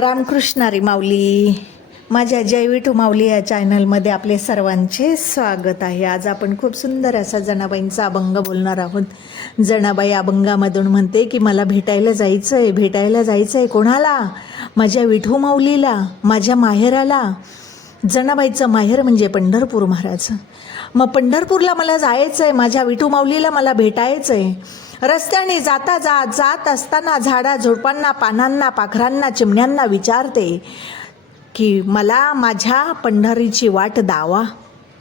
रामकृष्णारी माऊली माझ्या जय विठू माऊली या चॅनलमध्ये आपले सर्वांचे स्वागत आहे. आज आपण खूप सुंदर असा जनाबाईंचा अभंग बोलणार आहोत. जनाबाई अभंगामधून म्हणते की मला भेटायला जायचं आहे भेटायला जायचं आहे कोणाला? माझ्या विठू माऊलीला माझ्या माहेराला? जनाबाईचं माहेर म्हणजे पंढरपूर महाराज. मग पंढरपूरला मला जायचं आहे माझ्या विठू माऊलीला मला भेटायचं आहे रस्त्याने जाता जात जात असताना झाडा झुडपांना पानांना पाखरांना चिमण्यांना विचारते की मला माझ्या पंढरीची वाट दावा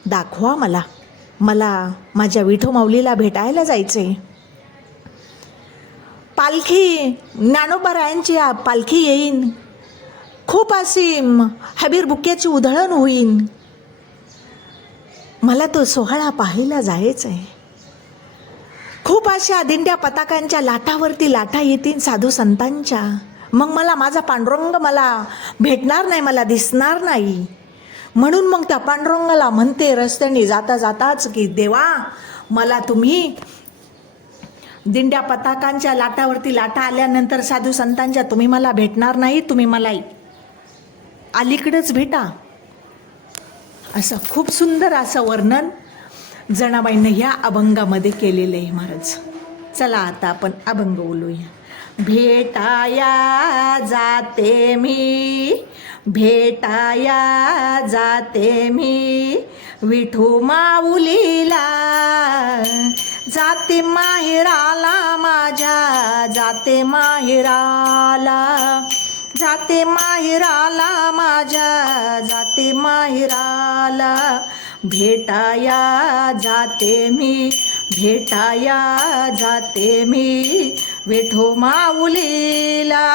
दाखवा मला. मला माझ्या विठू माऊलीला भेटायला जायचे. पालखी ज्ञानोबरायांची पालखी येईन. खूप अशी हबीर बुक्याची उधळण होईन. मला तो सोहळा पाहायला जायचं आहे खूप अशा दिंड्या पताकांच्या लाटावरती लाटा येतील साधू संतांच्या. मग मला माझा पांडुरंग मला भेटणार नाही मला दिसणार नाही. म्हणून मग त्या पांडुरंगाला म्हणते रस्त्याने जाता जाताच की देवा मला तुम्ही दिंड्या पताकांच्या लाटावरती लाटा आल्यानंतर साधू संतांच्या तुम्ही मला भेटणार नाही तुम्ही मला अलीकडेच भेटा. असं खूप सुंदर असं वर्णन जणाबाईनं ह्या अभंगामध्ये केलेलं आहे महाराज. चला आता आपण अभंग बोलूया. भेटाया जाते मी भेटाया जाते मी विठू माऊलीला. जाते माहिराला माझ्या जाते माहिराला. जाते माहिराला माझ्या जाते माहिराला. भेटाया जाते मी भेटाया जाते मी. विठो माऊलीला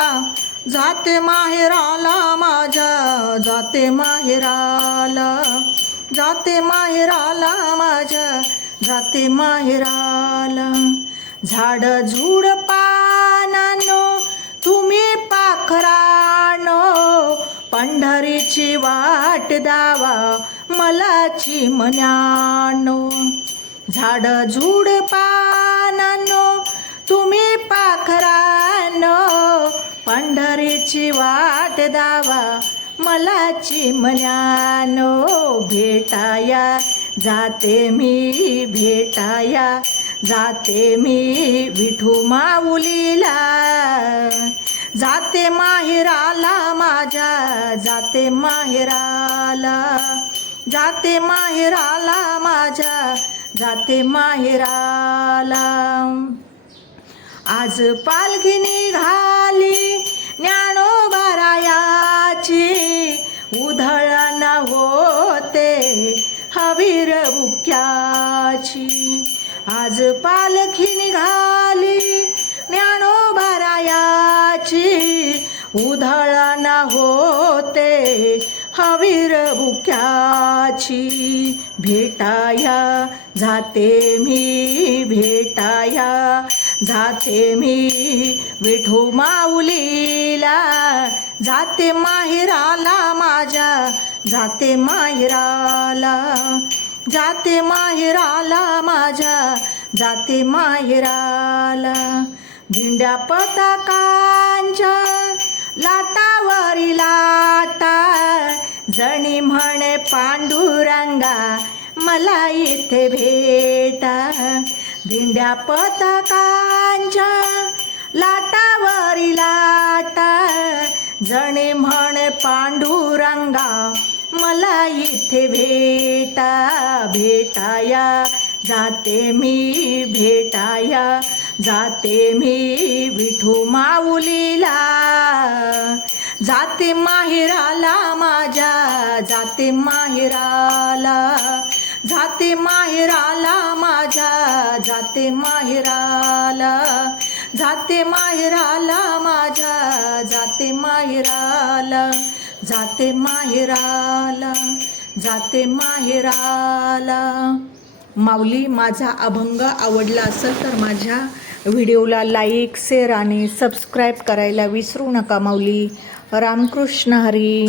जाते माहेराला माझ्या जाते माहेराला जाते माहेराला माझ्या जाते माहेराला. झाड झुड पानानो तुम्ही पाखरानो पंढरीची वाट दावा मलाची मन्यानो झाड झुड पानानो तुम्ही पाखरानो पंढरीची वाट दावा मलाची मन्यानो भेटाया जाते मी भेटाया जाते मी विठू माऊलीला. जाते माहेराला माझ्या जाते माहेराला. जाते माहेराला माझ्या जाते माहेराला. आज पालखी निघाली ज्ञानोबारायाची उधळण होते हवीर बुक्याची. आज पालखी निघाली ज्ञानोबारायाची उधळण होते हवीर बुक्याची भेटाया जाते मी भेटाया जाते मी विठू माऊलीला जाते माहिराला माझ्या जाते माहेराला जाते माहिराला माझ्या जाते माहेराला. भिंड्या पताकांच्या लाटावरी लाटा जणी म्हणे पांडुरंगा मला इथे भेटा. भिंड्या पताकांच्या लाटावरी लाटा. जणी म्हणे पांडुरंगा मला इथे भेटा. भेटाया जाते मी भेटाया जाते मी विठू माऊलीला. जाते माहेराला माझ्या जाते माहेराला. जाते माहेराला माझ्या जाते माहेराला. जाते माहेराला माझ्या जाते माहेराला. जाते माहेराला जाते माहेराला. माऊली माझा अभंग आवडला असेल तर माझ्या व्हिडिओला लाईक शेअर आणि सबस्क्राईब करायला विसरू नका माऊली. रामकृष्ण हरी.